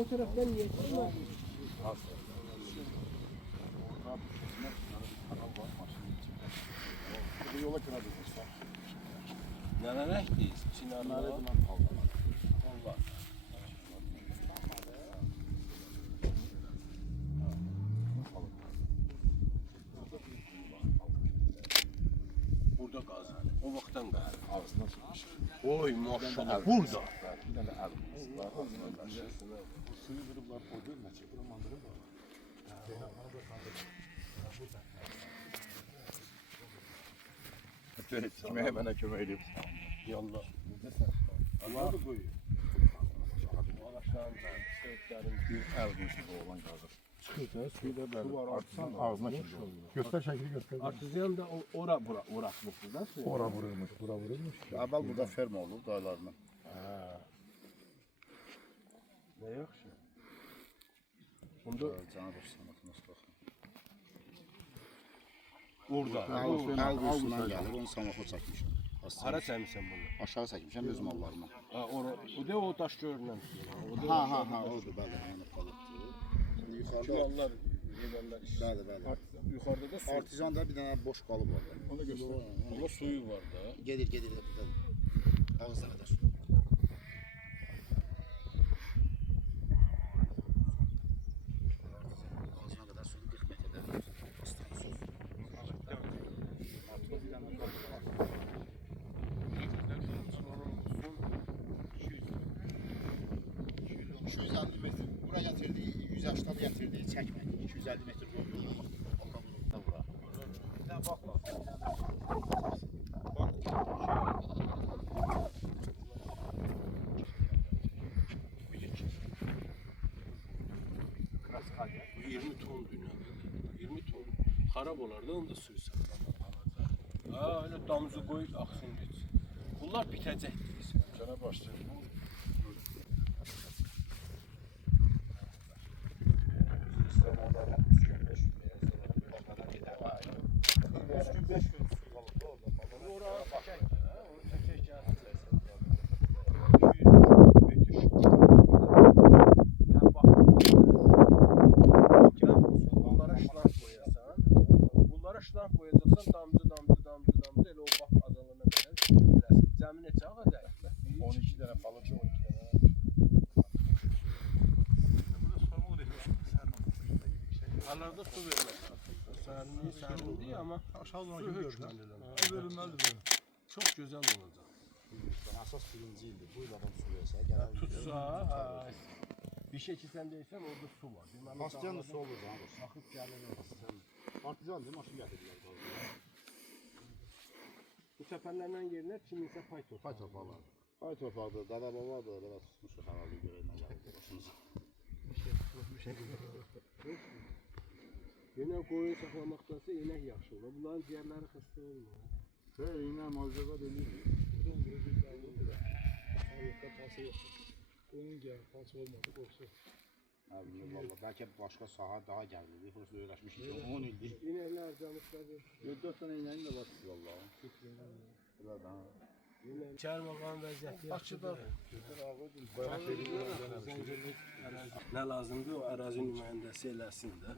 o taraftan niye? Orada yola kıradınız. Neler ektiyiz? Çinarlara. Allah. Burada qaz. O vaxtdan qaz. Ağzına sıkmış. Oy maşallah. Burada. Bir tane ağzımız var. Suyu kırıplar koyduğun ne çek? Buna mandırın var. Kime hemen kömür edeyim. Yallah. Allah da koyuyor. Ağaçların söğütlerin. Bir ağzımız olan gazı. Suyu da böyle ağzına çıkıyor. Göster şekli göster. Artizyan da ora atmıştı da. Ora vurulmuş, bura vurulmuş. Əvvəl burada ferma olub dayılarla. Ne yaxşı. Bunda Cənab Osmanlı baxın. orada. Əl qursundan gəlir, onu samaxo çəkmişəm. Hara çəkmisən bunu? Aşağı çəkmişəm öz mallarıma. Ha, o da o daş görünən. Ha, oldu, bəli, yəni qalıbdı. Şimdi yuxarıda Allah gedənlər iş. bəli. Yuxarıda da su. Artizan da bir dənə boş qalıb var. Onu göster. Ama suyu var da. Gedir burada. Ağzına qədər. Ağzına qədər su 40 metrdə. Aslan su. ...250 metr bura gətirdiyi, 180 gətirdiyi çəkmədi. 250 metr yolda okamurunda bura. Bir dənə bax bax. Bu 20 ton dünyada. 20 ton. Xarab olar da onda suyu saxlamaq. Ha, öyle damızı koyup aksın geç. Bunlar bitəcəkdir. Cana başlayalım. Şlak koyacaksan damcı elə o bax azalana qədər biləsən. Cəmi neçə ağacaq? 12 tane balıkçı, 12 tane. Onlarda su vermək. Sərindir amma Aşağı su zaman kim gördü? hökməndir. Su verilmelidir. Çox gözəl olacaq. Əsas birinci ildir. Bu il adam su versə, gələr. Tutsa, bir şey ki sən deyirsən orada su var. Hastiyan da su olur canım. Baxıb gəlir orası. Partizan değil, maşın gətirdilər. Bu təpələrindən yerinə kiminsə pay topladı. Pay torpaqlar. Pay torpaqdır, dada babadır, belə tutmuşuq hər halda görək nə gəlir başımıza. Yenə qoyun saxlamaqdansa inək yaxşı olur. Bunların ciyərləri xəstə olmur. Hey, yine malzeme deniyor. Onun gel, falçı olmadı, korksa. Abi valla belki başka saha daha gəldi. Burası öyrəşmişik. 10 ildir. İnəklər camışlar. 4 tane ineğin de var valla. Biraz daha. Çərmağan vəziyyəti Bakıda nə lazımdır o ərazi nümayəndəsi eləsin də.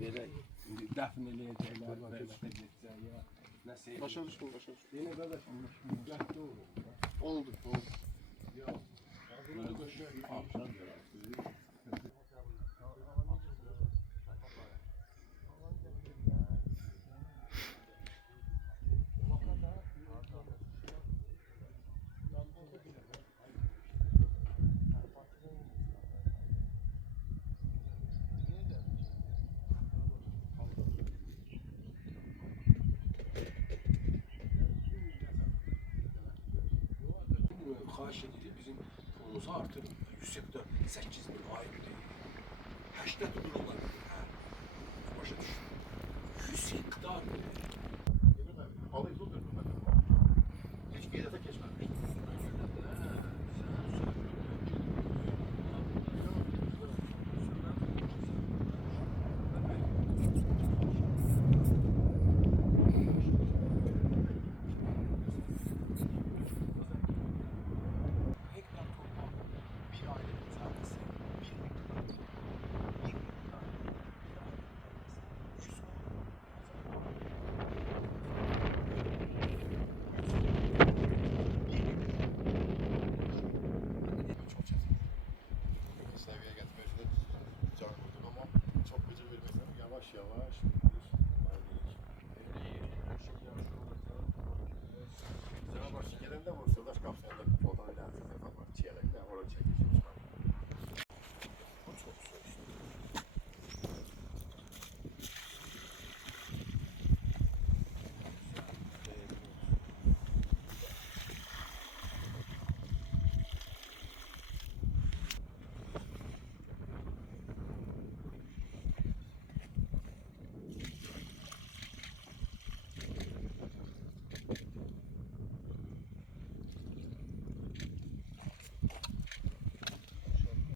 Verək. Dəfn eləyəcəklər, hörmətə getsə ya. Nəsə. Başa düştüm. Yenə qardaş, gəldin Oldu. Ya. Xahiş edirik bizim pulumuzu artırın. 100 hektar 8 bin ayıb deyil. 8 dururlar. Başa düşün. 100 hektar. Balık su durdum ben. Hiç bir yere geçmemiş.